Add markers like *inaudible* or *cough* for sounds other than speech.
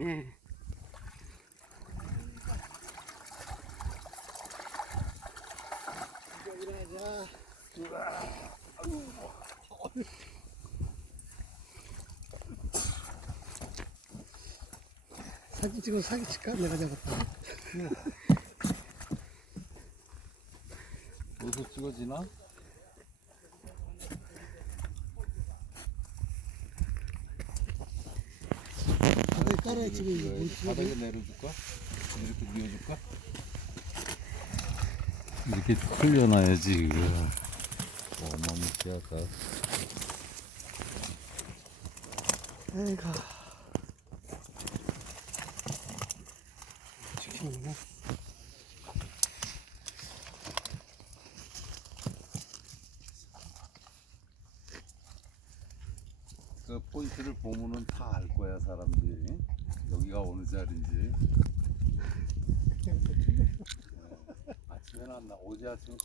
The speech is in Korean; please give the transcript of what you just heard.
예. 사진 찍어 사진 찍까? 내가 잡았다. 어디서 찍어지나? 바닥에 지금 내려줄까? 이렇게 뉘어줄까? 이렇게 흘려놔야지 이거 어마무시하다 아이고. 지키는구 그 포인트를 보면은 다 알 거야 사람들이 여기가 어느 자리인지 *laughs* 아침에는 안 나. 어제 아침에